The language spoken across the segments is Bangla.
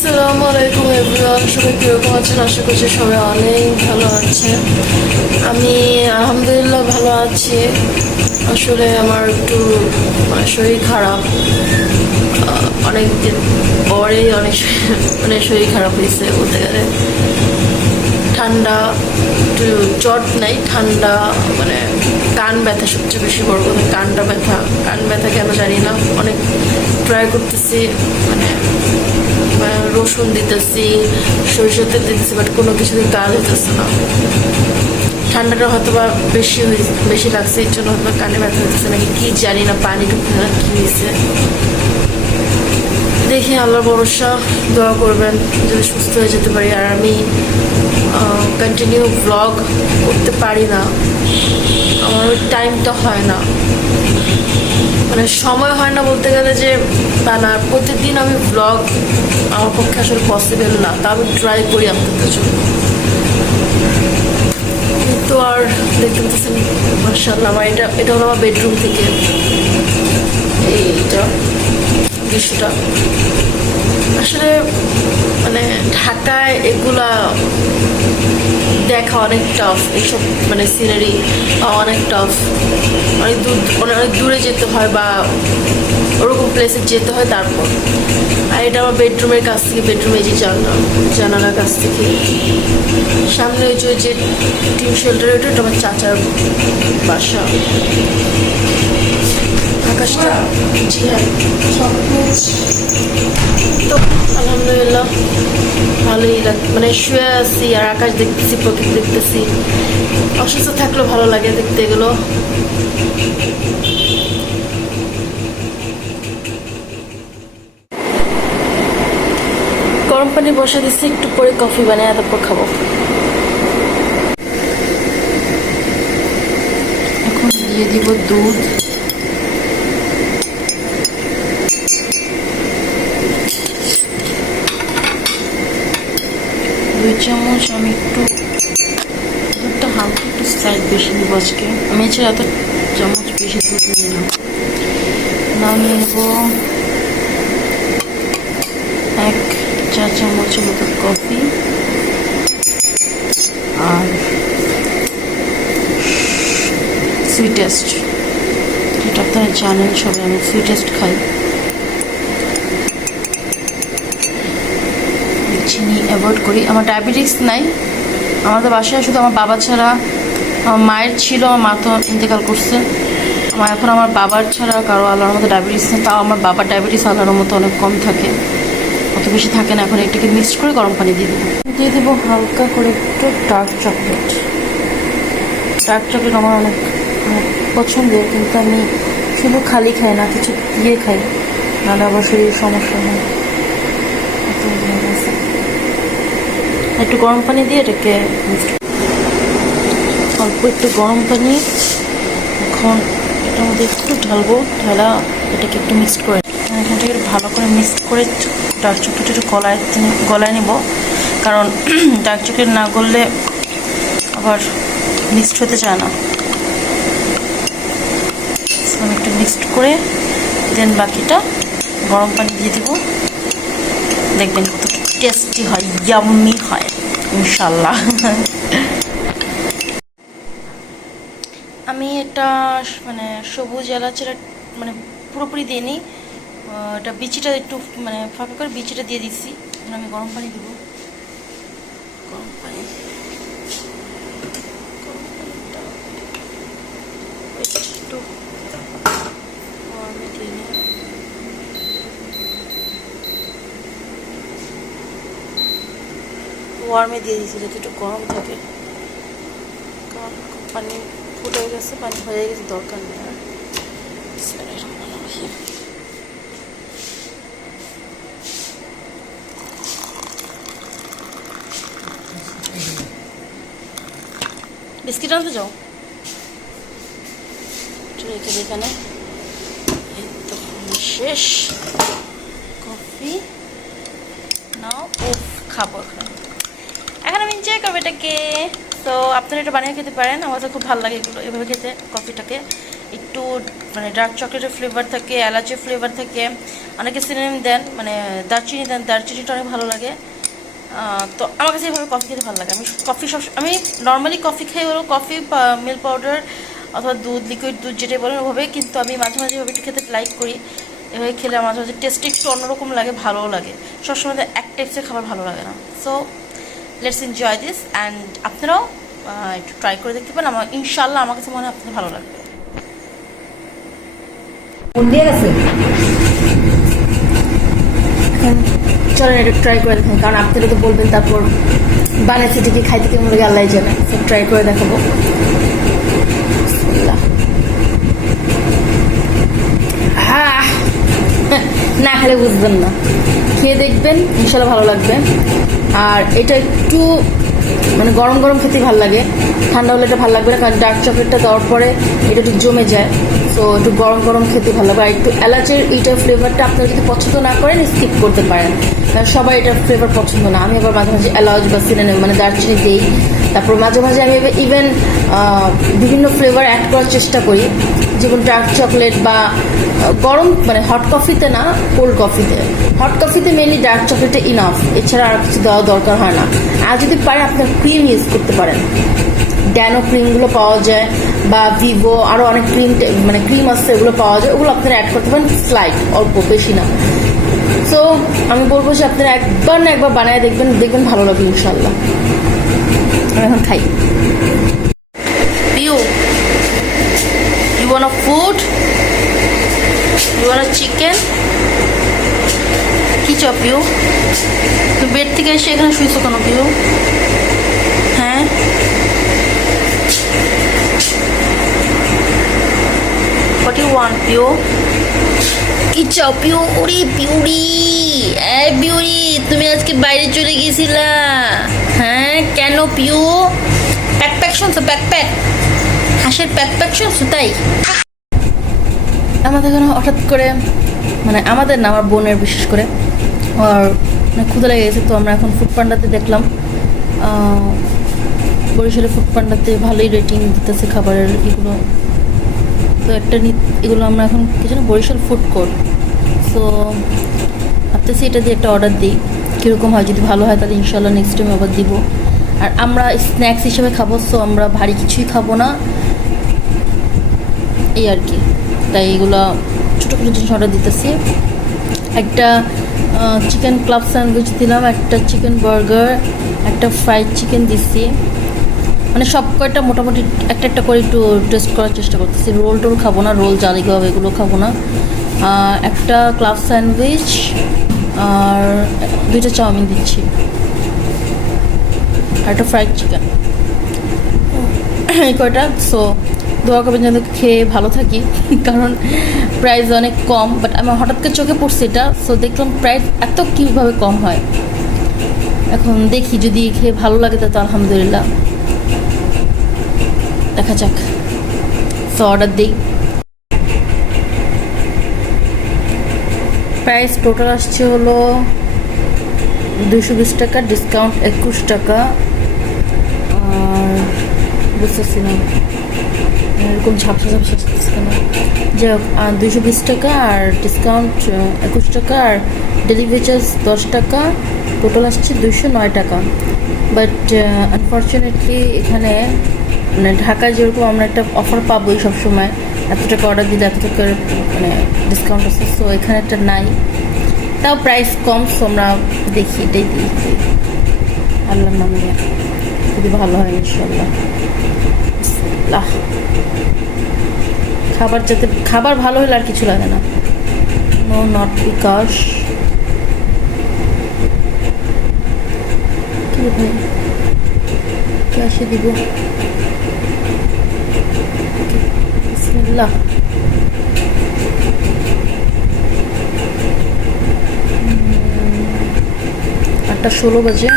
আসসালামু আলাইকুম এভরিওয়ান, সবাই কীরকম আছেন? আশা করছি সবাই অনেক ভালো আছে। আমি আলহামদুলিল্লাহ ভালো আছি। আসলে আমার একটু শরীর খারাপ, অনেক দিন পরে অনেক শরীর খারাপ হয়েছে বলতে গেলে। ঠান্ডা, একটু জ্বর নাই, ঠান্ডা, কান ব্যথা, সবচেয়ে বেশি বড় কথা কান ব্যথা কেন জানি না। অনেক ট্রাই করতেছি, রসুন দিতেছি, সরিষার তেল দিতেছি, বাট কোনো কিছুতে কাজ হইতেছে না। ঠান্ডাটা হয়তো বা বেশি লাগছে, এর জন্য হয়তো কানে ব্যথা হইতেছে নাকি কি জানি না, পানি ঢুকতে না কি হয়েছে। দেখি আল্লাহর ভরসা, দোয়া করবেন যদি সুস্থ হয়ে যেতে পারি। আর আমি কন্টিনিউ ব্লগ করতে পারি না, আমার ওই টাইমটা হয় না, সময় হয় না বলতে গেলে যে না, প্রতিদিন আমি ব্লগ আমার পক্ষে আসলে পসিবল না। তা আমি ট্রাই করি আপনাদের জন্য, কিন্তু আর দেখতে পাচ্ছেন মাশাআল্লাহ, আমার এটা হলো আমার বেডরুম থেকে এইটা দৃশ্যটা। আসলে ঢাকায় এগুলা দেখা অনেক টাফ, এইসব সিনারি অনেক টাফ, অনেক দূরে যেতে হয় বা ওরকম প্লেসে যেতে হয়। তারপর আর এটা আমার বেডরুমের কাছ থেকে, বেডরুমে যে জানালার কাছ থেকে সামনে ওই যে টিন শেল্টার, ওইটা আমার চাচার বাসা। আকাশটা তো আলহামদুলিল্লাহ ভালোই শুয়ে আছি আর আকাশ দেখতেছি, প্রকৃতি দেখতেছি। অসুস্থ থাকলেও ভালো লাগে দেখতে এগুলো। গরম পানি বসা দিচ্ছি, একটু পরে কফি বানিয়ে তারপর খাবো। এখন দিয়ে দিব দুধ, দুই চামচ। আমি একটু দুধটা হালকা একটু সাইড বেশি নিব আজকে, আমি এছাড়া এত চামচ বেশি দুধ নিই না। নামিয়ে নেব 1 চা চামচের মতো কফি আর সুইটেস্ট, যেটা আপনারা জানেন সবাই, আমি সুইটেস্ট খাই। চিনি অ্যাভয়েড করি, আমার ডায়াবেটিস নাই। আমাদের বাসায় শুধু আমার বাবা ছাড়া, আমার মায়ের ছিল, আমার মা তো ইন্তেকাল করছে। এখন আমার বাবার ছাড়া কারো আল্লাহর মতো ডায়াবেটিস নেই। তাও আমার বাবার ডায়াবেটিস আল্লাহর মতো অনেক কম থাকে, অত বেশি থাকে না। এখন এটাকে মিক্সড করে গরম পানি দিয়ে দেবো হালকা করে একটু ডার্ক চকলেট। ডার্ক চকলেট আমার অনেক পছন্দের, কিন্তু আমি শুধু খালি খাই না, কিছু দিয়ে খাই, নাহলে আবার শরীরের সমস্যা হয়। একটু গরম পানি দিয়ে এটাকে অল্প একটু গরম পানি এখন এটার মধ্যে একটু ঢালবো, ঢালা এটাকে একটু মিক্সড করে এটাকে ভালো করে মিক্স করে ডার্ক চকলেট একটু গলায় নেব, কারণ ডার্ক চকলেট না গললে আবার মিক্সড হতে চায় না। আমি একটু মিক্সড করে দেন বাকিটা গরম পানি দিয়ে দেবো, দেখবেন কত টেস্টি হয়, ইয়াম্মি হয় ইনশাল্লাহ। আমি এটা সবুজ এলাচের পুরোপুরি দিয়ে নিই, এটা বিচিটা একটু ফাঁকা করে বিচিটা দিয়ে দিচ্ছি। আমি গরম পানি দেবো, গরম পানি একটু গরমে দিয়ে নিই। ওয়ার্মে দিয়ে দিয়েছি যাতে একটু গরম থাকে, কারণ পানি ফুটে গেছে, পানি হয়ে গেছে, দরকার নেই আর। বিস্কিট আনতে যাও, রেখে এখানে। এই তো শেষ কফি, নাও উফ খাবো এখন আমি এনজয় করবো এটাকে। তো আপনারা এটা বানিয়ে খেতে পারেন, আমার তো খুব ভালো লাগে এগুলো এভাবে খেতে। কফিটাকে একটু ডার্ক চকলেটের ফ্লেভার থাকে, এলাচের ফ্লেভার থাকে, অনেকে সিনামন দেন, মানে দারচিনি দেন, দারচিনিটা অনেক ভালো লাগে। তো আমার কাছে এইভাবে কফি খেতে ভালো লাগে। আমি নর্মালি কফি খাই, হলো কফি মিল্ক পাউডার অথবা দুধ, লিকুইড দুধ যেটাই বলেন ওভাবে, কিন্তু আমি মাঝে মাঝে এভাবে একটু খেতে লাইক করি। এভাবে খেলে মাঝে মাঝে টেস্টটা একটু অন্যরকম লাগে, ভালোও লাগে। সবসময় এক টাইপসের খাবার ভালো লাগে না। So let's enjoy this, and আপনারাও একটু ট্রাই করে দেখতে পারেন। ইনশাল্লাহ আমার কাছে মনে হয় আপনাদের ভালো লাগবে। চলেন এটা ট্রাই করে দেখেন, কারণ আপনারা তো বলবেন তারপর বানাইছে ঠিকই, খাইতে কেমন লাগে আল্লাহ জানে। সো ট্রাই করে দেখাবো। না খেলে বুঝবেন না, খেয়ে দেখবেন, ইনশাল্লাহ ভালো লাগবে। আর এটা একটু মানে গরম গরম খেতে ভালো লাগে, ঠান্ডা হলে এটা ভালো লাগবে না, কারণ ডার্ক চকলেটটা দেওয়ার পরে এটা একটু জমে যায়। সো একটু গরম গরম খেতে ভালো লাগবে। আর একটু এলাচের এইটার ফ্লেভারটা আপনারা যদি পছন্দ না করেন স্কিপ করতে পারেন, কারণ সবাই এটার ফ্লেভার পছন্দ না। আমি আবার মাঝে মাঝে এলাচ বা সিনামন মানে দারচিনি দিই। তারপর মাঝে মাঝে আমি ইভেন বিভিন্ন ফ্লেভার অ্যাড করার চেষ্টা করি, যেমন ডার্ক চকলেট বা গরম মানে হট কফিতে না, কোল্ড কফিতে। হট কফিতে মেনলি ডার্ক চকলেটে ইনাফ, এছাড়া আর কিছু দেওয়া দরকার হয় না। আর যদি পারে আপনার ক্রিম ইউজ করতে পারেন, ড্যানো ক্রিমগুলো পাওয়া যায়, বা ভিভো আরও অনেক মানে ক্রিম আছে, এগুলো পাওয়া যায়, ওগুলো আপনারা অ্যাড করতে পারেন স্লাইড, অল্প, বেশি না। সো আমি বলবো যে আপনারা একবার না একবার বানায় দেখবেন, দেখবেন ভালো লাগবে ইনশাল্লাহ। আমি এখন খাই। Piu, you want a food? You want a chicken? কি চাও পিউ? তুমি বেড থেকে এসে এখানে শুয়েছো কেন পিউ? হ্যাঁ, what do you want Piu? কি চাও পিউ? ওরে পিউরি, এই পিউরি, তুমি আজকে বাইরে চলে গেছিলা? হ্যাঁ, কেন পিউ? প্যাক শুনছো? প্যাক হাঁসের প্যাক শুনছো? তাই আমাদের এখানে হঠাৎ করে, মানে আমাদের না, আমার বোনের বিশেষ করে, আর মানে ক্ষুধা লেগে গেছে। তো আমরা এখন ফুড পান্ডাতে দেখলাম, বরিশালে ফুড পান্ডাতে ভালোই রেটিং দিতেছে খাবারের এগুলো। তো এগুলো আমরা এখন কি জানো, বরিশাল ফুড কোর্ট। সো ভাবতেছি এটা দিয়ে একটা অর্ডার দিই, কীরকম হয়। যদি ভালো হয় তাহলে ইনশাল্লাহ নেক্সট টাইম আবার দিব। আর আমরা স্ন্যাক্স হিসেবে খাবো, সো আমরা ভারী কিছুই খাবো না, এই আর কি। তাই এগুলো ছোটো ছোটো জিনিস অর্ডার দিতেছি। একটা চিকেন ক্লাব স্যান্ডউইচ দিলাম, একটা চিকেন বার্গার, একটা ফ্রাইড চিকেন দিচ্ছি। মানে সব কয়টা মোটামুটি একটা একটা করে একটু টেস্ট করার চেষ্টা করতেছি। টোল খাবো না, রোল জালি খাবো, এগুলো খাবো না। একটা ক্লাব স্যান্ডউইচ আর 2টা চাউমিন দিচ্ছি, আর একটা ফ্রাইড চিকেন, এই কয়টা। সো দোয়া করবেন যেন খেয়ে ভালো থাকি, কারণ প্রাইস অনেক কম। বাট আমার হঠাৎ করে চোখে পড়ছে এটা, সো দেখলাম প্রাইস এত কীভাবে কম হয়। এখন দেখি যদি খেয়ে ভালো লাগে তা তো আলহামদুলিল্লাহ, দেখা যাক। সো অর্ডার দিই। প্রাইস টোটাল আসছে হলো 220 টাকা, ডিসকাউন্ট 21 টাকা। আর বুঝতেছি না এরকম ঝাপসা কেন, যাই হোক 220 টাকা, আর ডিসকাউন্ট 21 টাকা, আর ডেলিভারি চার্জ 10 টাকা, টোটাল আসছে 209 টাকা। বাট আনফর্চুনেটলি এখানে মানে ঢাকায় যেরকম আমরা একটা অফার পাবোই সবসময়, এত টাকা অর্ডার দিলে এত টাকার মানে ডিসকাউন্ট আছে, সো এখানে একটা নাই। তাও প্রাইস কম, সো আমরা দেখি এটাই দিই, আল্লাহর নামে খুবই ভালো হয় ইনশাল্লাহ। খাবার যাতে খাবার ভালো হলে আর কিছু লাগে না। নো নট বিকজ কি ভাই ক্যাশে দিব। বিসমিল্লাহ। 8:16 বাজে।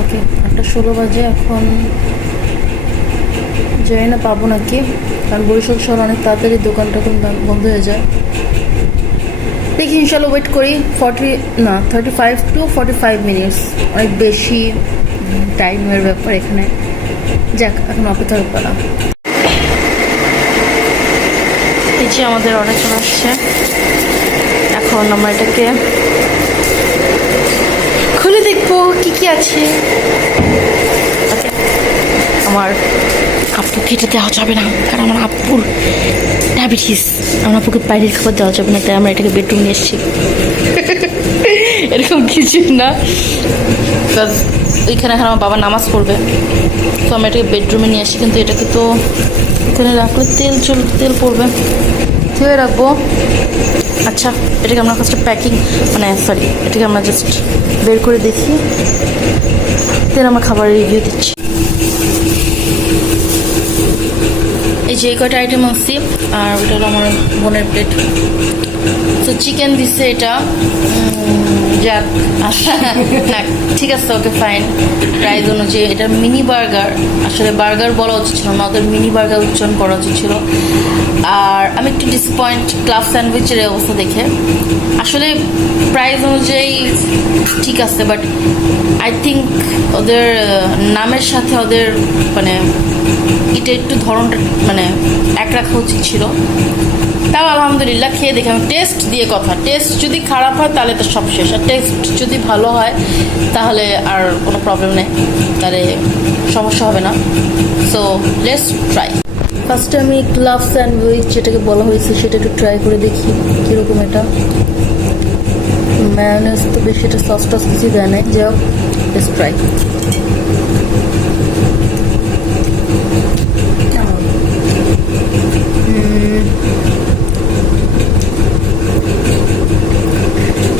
ওকে, 8:16 বাজে। এখন জানি না পাবো নাকি, কারণ বরিশাল শহর অনেক তাড়াতাড়ি দোকান টোকান বন্ধ হয়ে যায়। দেখি ইনশাল্লাহ ওয়েট করি। 35 to 45 মিনিটস, অনেক বেশি টাইমের ব্যাপার এখানে। যাক, এখন অপেক্ষার পালা। এই যে আমাদের অর্ডার চলে আসছে। এখন আমরা এটাকে খুলে দেখবো কি কি আছে। আচ্ছা, আমার আপুকে এটা দেওয়া যাবে না, কারণ আমার আপুর ডায়াবেটিস। আমার আপুকে বাইরের খাবার দেওয়া যাবে না, তাই আমরা এটাকে বেডরুম নিয়ে এসেছি। এরকম কিছু না, বিকজ ওইখানে এখন আমার বাবা নামাজ পড়বে, তো আমরা এটাকে বেডরুমে নিয়ে আসি। কিন্তু এটাকে তো এখানে রাখলে তেল পড়বে, ধুয়ে রাখবো। আচ্ছা, এটাকে আমরা ফার্স্টে প্যাকিং এটাকে আমরা জাস্ট বের করে দেখি, দেন আমরা খাবারের রিভিউ দিচ্ছি। এই যে এই কয়টা আইটেম আনছি, আর ওটা হলো আমার বোনের প্লেট। তো চিকেন দিচ্ছে এটা, যাক না ঠিক আছে, ওকে ফাইন। প্রাইস অনুযায়ী এটা মিনি বার্গার, আসলে বার্গার বলা উচিত ছিল না, ওদের মিনি বার্গার উচ্চারণ করা উচিত ছিল। আর আমি একটু ডিসঅ্যাপয়েন্ট ক্লাব স্যান্ডউইচের অবস্থা দেখে। আসলে প্রাইস অনুযায়ী ঠিক আছে, বাট আই থিঙ্ক ওদের নামের সাথে ওদের এটা একটু ধরনটা এক রাখা উচিত ছিল। তাও আলহামদুলিল্লাহ খেয়ে দেখে, আমি টেস্ট দিয়ে কথা, টেস্ট যদি খারাপ হয় তাহলে তো সব শেষ, আর টেস্ট যদি ভালো হয় তাহলে আর কোনো প্রবলেম নেই, তাহলে সমস্যা হবে না। So let's try. ফার্স্টে আমি ক্লাব স্যান্ডউইচ যেটাকে বলা হয়েছে সেটা একটু ট্রাই করে দেখি কীরকম এটা। মায়োনেজ তো বেশি, এটা সস টস কিছু দেয় নাই, যাই হোক লেটস ট্রাই।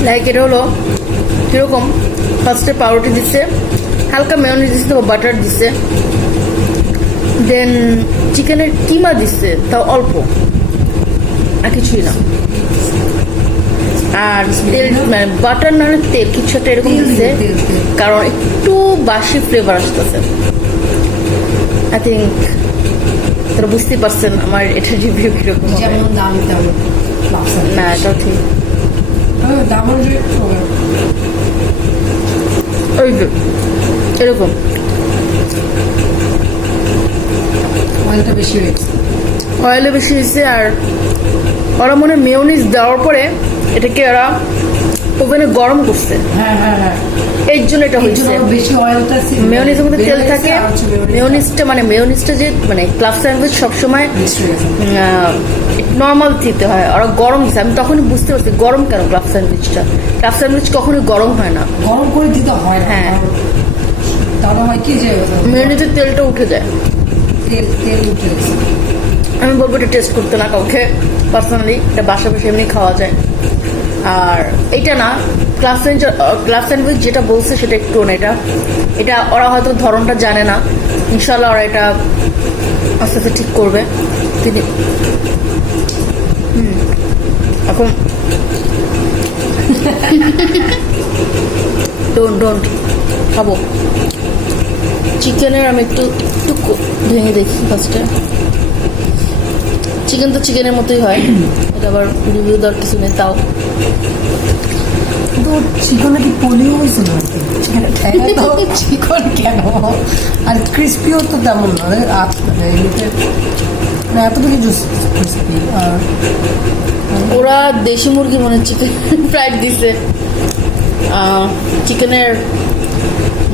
লাইক এটা হলো কীরকম, ফার্স্টে পাউরুটি দিচ্ছে, হালকা মেয়োনিজ দিচ্ছে, বা বাটার দিচ্ছে, দেন চিকেনের কিমা দিচ্ছে, তাও অল্প, আর কিছুই না। আর তেল বাটার না হলে তেল কিছু একটা এরকম দিচ্ছে, কারণ একটু বাসি ফ্লেভার আসতেছে। আই থিঙ্ক তারা বুঝতেই পারছেন আমার এটা রিভিউ কীরকম। না এটাও ঠিক, ওই যে এরকম অয়েলে বেশি হয়েছে। আর ওরা মনে মেয়োনিজ দেওয়ার পরে এটাকে ওরা ওভেনে গরম করছে, এর জন্য এটা হয়েছে। মেয়োনিজের মধ্যে তেল থাকে, মেয়োনিজটা যে ক্লাব স্যান্ডউইচ সবসময় নর্মাল দিতে হয়, ওরা গরম দিচ্ছে। আমি তখনই বুঝতে পারছি গরম কেন ক্লাব স্যান্ডউইচ কখনোই গরম হয় না, গরম করে দিতে হয়। হ্যাঁ, তাহলে হয় কি যে মেয়োনিজের তেলটা উঠে যায়, তেল উঠে গেছে। আমি বলবো এটা টেস্ট করতে না কাউকে, পার্সোনালি এটা বাসা বসে এমনি খাওয়া যায়। আর এইটা না, ক্লাব স্যান্ডউইচ যেটা বলছে সেটা একটু না, এটা ওরা হয়তো ধরনটা জানে না, ইনশাল্লাহ ওরা এটা আস্তে আস্তে ঠিক করবে। তিনি এখন ডোন্ট খাবো। চিকেনের আমি একটু ভেঙে দেখি ফার্স্টে। চিকেন তো চিকেনের মতোই হয়, এটা আবার রিভিউ দেওয়ার কিছু নেই। তাও তো চিকেনে কি পলিও হয়েছে না, চিকেন কেন, আর ক্রিস্পিও তো তেমন নয়, এত কিছু ক্রিস্পি। আর ওরা দেশি মুরগি মনে চিকেন ফ্রাইড দিছে, চিকেনের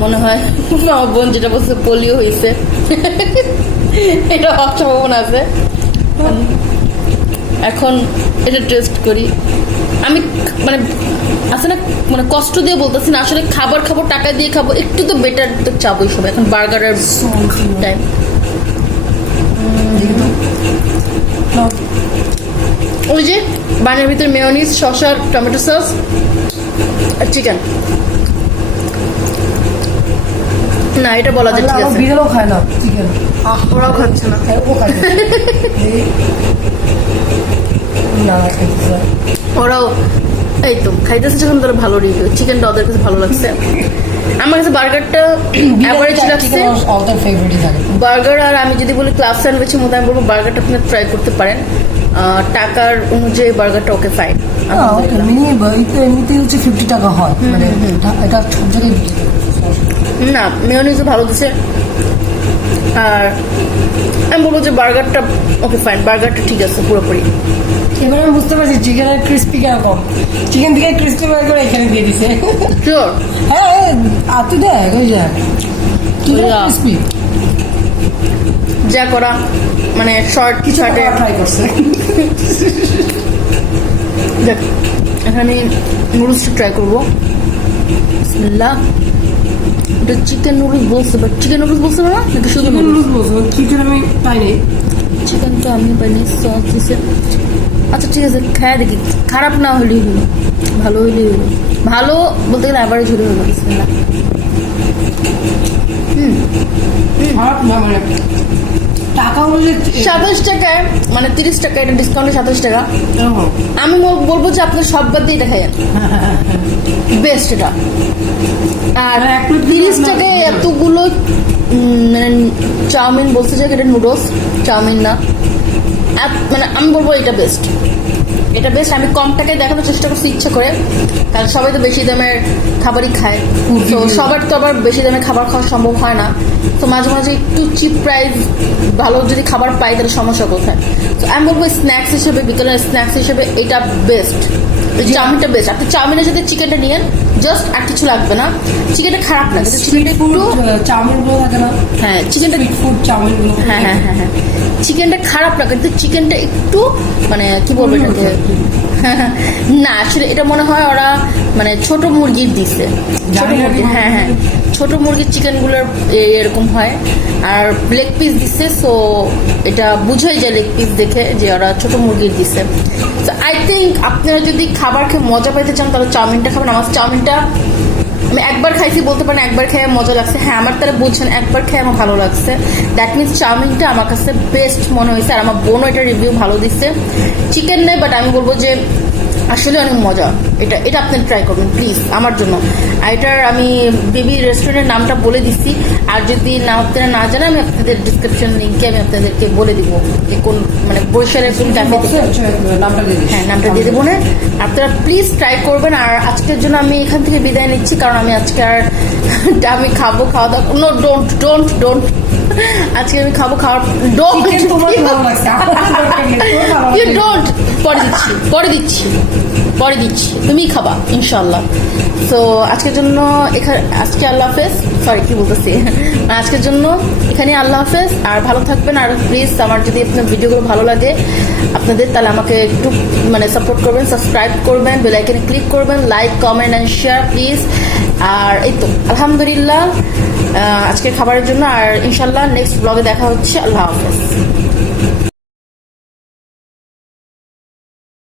মনে হয় আমার বোন যেটা বলছে পোলিও হয়েছে, এটা হওয়ার সম্ভাবনা আছে। এখন এটা টেস্ট করি আমি, আছে না কষ্ট দিয়ে বলতেছি না, আসলে খাবার খাবো, টাকা দিয়ে খাবো, একটু তো বেটার তো চাবোই সব। এখন বার্গারের টাইম। ওই যে বানের ভিতরে মেয়োনিজ, শসা, টমেটো সস আর চিকেন। না এটা বলা যায়, ঠিক আছে। বিড়ালও খায় না চিকেন, ওরাও খাচ্ছে না, ও খায় না, ওরাও এই তো খাইতেছে যখন, তাহলে ভালো রিভিউ। চিকেনটা ওদের কাছে ভালো লাগছে, আমার কাছে বার্গারটা অ্যাভারেজ লাগছে। বার্গার আর আমি যদি বলি ক্লাব স্যান্ডউইচের মধ্যে, আমি বলবো বার্গারটা আপনি ট্রাই করতে পারেন, টাকার অনুযায়ী বার্গারটা ওকে ফাইন। এমনিতেই হচ্ছে 50 টাকা হয়, এটা সব জায়গায় বিক্রি করে। না মেয়োনিজও ভালো দিছে, আর আমি বলবো যে বার্গারটা ওকে ফাইন, বার্গারটা ঠিক আছে পুরোপুরি। এবার আমি বুঝতে পারছি চিকেনের ক্রিস্পি কেন কম, চিকেন থেকে ক্রিস্পি করে এখানে দিয়ে দিছে। শিওর হ্যাঁ তুই দেখ ওই দেখ চিকেন ওইয়া। ক্রিস্পি যা করা মানে শর্ট কিছু শার্টে ট্রাই করছে। দেখ এখানে আমি নুডলসটা ট্রাই করবো। বিসমিল্লাহ। এটা চিকেন নুডলস বলছে, বাট চিকেন নুডলস বলছে না, নাকি শুধু চিকেন নুডলস? নুডলস বলছো, চিকেন আমি পাইনি। চিকেন তো আমি পাইনি, সস দিছে। আচ্ছা ঠিক আছে, খায় দেখি, খারাপ না হলেই হলো, ভালো হইলেই হলো। ভালো বলতে গেলে অ্যাভারেজ হলে হলো। বিসমিল্লাহ। খারাপ না মানে টাকা অনুযায়ী 27 টাকায় মানে 30 টাকা, এটা ডিসকাউন্টে 27 টাকা। আমি বলবো যে আপনার সব বাদ দিয়ে এটা খাইয়েন, বেস্ট এটা। আর মানে এক প্লেট 30 আপনার- টাকায় এতগুলো মানে চাউমিন বলতে চাই, এটা নুডলস চাউমিন না। মানে আমি বলবো এটা বেস্ট, এটা বেস্ট। আমি কম টাকায় দেখানোর চেষ্টা করছি ইচ্ছা করে, কারণ সবাই তো বেশি দামের খাবারই খায়, তো সবার তো আবার বেশি দামের খাবার খাওয়া সম্ভব হয় না। তো মাঝে মাঝে একটু চিপ প্রাইস ভালো যদি খাবার পাই তাহলে সমস্যা কোথায়। তো আমি বলবো স্ন্যাক্স হিসেবে, বিকেলের স্ন্যাক্স হিসেবে এটা বেস্ট, চাউমিনটা বেস্ট। আপনি চাউমিনের সাথে চিকেনটা নিয়েন, জাস্ট আর কিছু লাগবে না। চিকেনটা খারাপ না, কিন্তু চিকেনটা ফুড একটু চাউমিন গুলো থাকে না, হ্যাঁ চিকেনটা ফুড চাউমিন গুলো হ্যাঁ হ্যাঁ হ্যাঁ হ্যাঁ চিকেনটা খারাপ না, কিন্তু চিকেনটা একটু মানে কি বলবো এটাকে, না আসলে এটা মনে হয় ওরা মানে ছোট মুরগির দিছে, ছোট জানি না মুরগি, কি হ্যাঁ হ্যাঁ ছোট মুরগির চিকেনগুলোর এরকম হয়। আর লেগ পিস দিছে, সো এটা বুঝাই যায় লেগ পিস দেখে যে ওরা ছোট মুরগির দিছে। তো আই থিঙ্ক আপনারা যদি খাবার খেয়ে মজা পাইতে চান তাহলে চাউমিনটা খাবেন। আমার চাউমিনটা আমি একবার খাইছি বলতে পারেন, একবার খেয়ে মজা লাগছে। হ্যাঁ আমার তারা বলছেন একবার খেয়ে আমার ভালো লাগছে, দ্যাট মিনস চাউমিনটা আমার কাছে বেস্ট মনে হয়েছে। আর আমার বোনও এটা রিভিউ ভালো দিচ্ছে। চিকেন নেই, বাট আমি বলবো যে আসলে অনেক মজা। এটা এটা আপনি ট্রাই করবেন প্লিজ আমার জন্য। আর এটার আমি বেবি রেস্টুরেন্টের নামটা বলে দিচ্ছি, আর যদি না আপনারা না জানেন আমি আপনাদের ডিসক্রিপশন লিঙ্কে আমি আপনাদেরকে বলে দিব যে কোন মানে বরিশালের কোন ক্যাফে থেকে। নামটা দিয়ে দিস। হ্যাঁ নামটা দিয়ে দেবো না, আপনারা প্লিজ ট্রাই করবেন। আর আজকের জন্য আমি এখান থেকে বিদায় নিচ্ছি, কারণ আমি আজকে আর আমি খাবো, খাওয়া দাওয়া নো ডোন্ট ডোন্ট ডোন্ট আজকে আমি খাবো, খাওয়ার ডোন্ট চিকেন তোমার ভালো লাগছে, আমার দরকার নেই, তোর ভালো ইউ লাগছে। ডোন্ট, পরে দিচ্ছি পরে দিচ্ছি পরে দিচ্ছি, তুমিই খাবা ইনশাল্লাহ। তো আজকের জন্য এখানে আজকে আল্লাহ হাফেজ, সরি কি বলতেছি, আজকের জন্য এখানে আল্লাহ হাফেজ। আর ভালো থাকবেন। আর প্লিজ আমার যদি আপনার ভিডিওগুলো ভালো লাগে আপনাদের, তাহলে আমাকে একটু মানে সাপোর্ট করবেন, সাবস্ক্রাইব করবেন, বেল আইকনে ক্লিক করবেন, like comment and share please. আর এই তো আলহামদুলিল্লাহ আজকের খাবারের জন্য। আর ইনশাল্লাহ নেক্সট ব্লগে দেখা হচ্ছে। আল্লাহ হাফেজ।